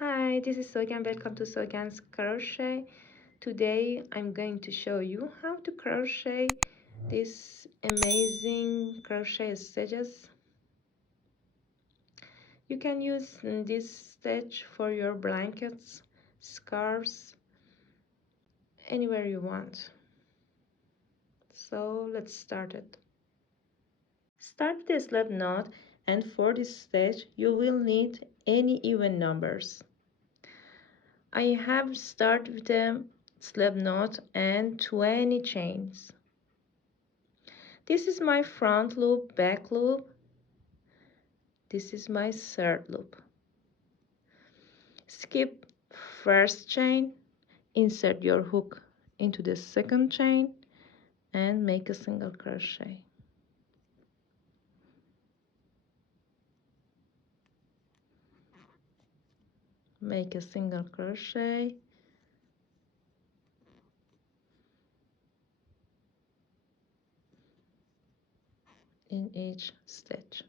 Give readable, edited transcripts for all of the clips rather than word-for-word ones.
Hi, this is Sogan. Welcome to Sogan's Crochet. Today I'm going to show you how to crochet these amazing crochet stitches. You can use this stitch for your blankets, scarves, anywhere you want. So let's start it. Start with the slip knot, and for this stitch you will need any even numbers. I have started with a slip knot and 20 chains. This is my front loop, back loop. This is my third loop. Skip first chain, insert your hook into the second chain and make a single crochet. Make a single crochet in each stitch.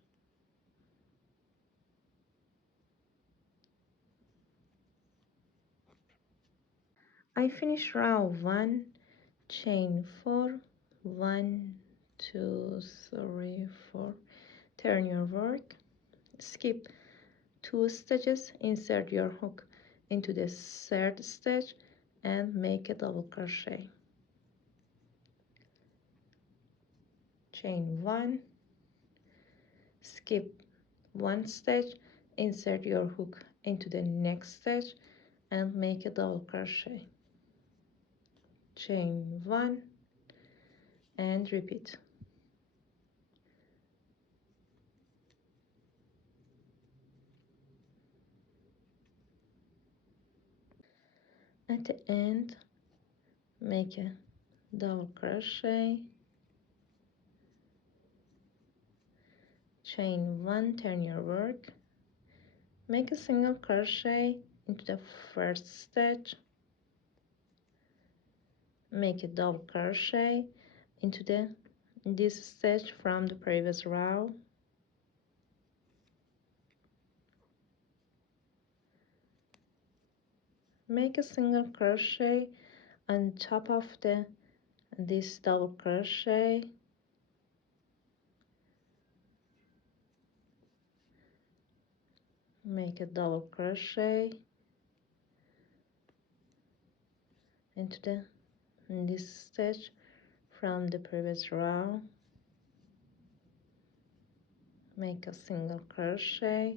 I finish row 1, chain 4, 1, 2, 3, 4. Turn your work, skip 2 stitches, insert your hook into the third stitch and make a double crochet. Chain 1, skip 1 stitch, insert your hook into the next stitch and make a double crochet. Chain 1 and repeat. At the end, make a double crochet, chain 1, turn your work, make a single crochet into the first stitch, make a double crochet into this stitch from the previous row, make a single crochet on top of this double crochet, make a double crochet into this stitch from the previous row, make a single crochet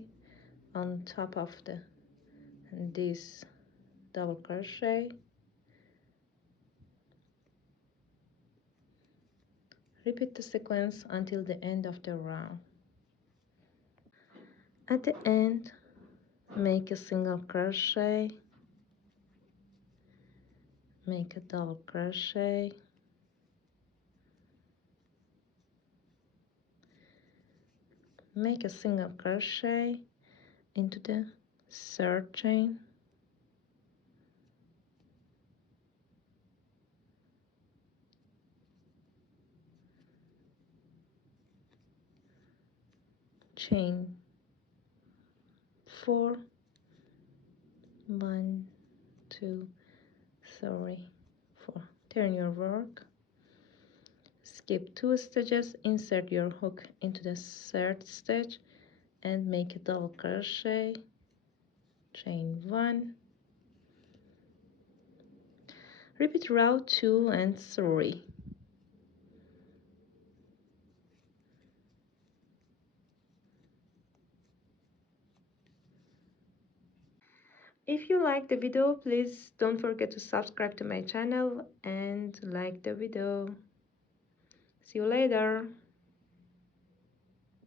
on top of this double crochet, repeat the sequence until the end of the row. At the end, make a single crochet, make a double crochet, make a single crochet into the third chain, chain 4, 1, 2, 3, 4. Turn your work, skip 2 stitches, insert your hook into the third stitch and make a double crochet, chain 1, repeat row 2 and 3. If you like the video, please don't forget to subscribe to my channel and like the video. See you later.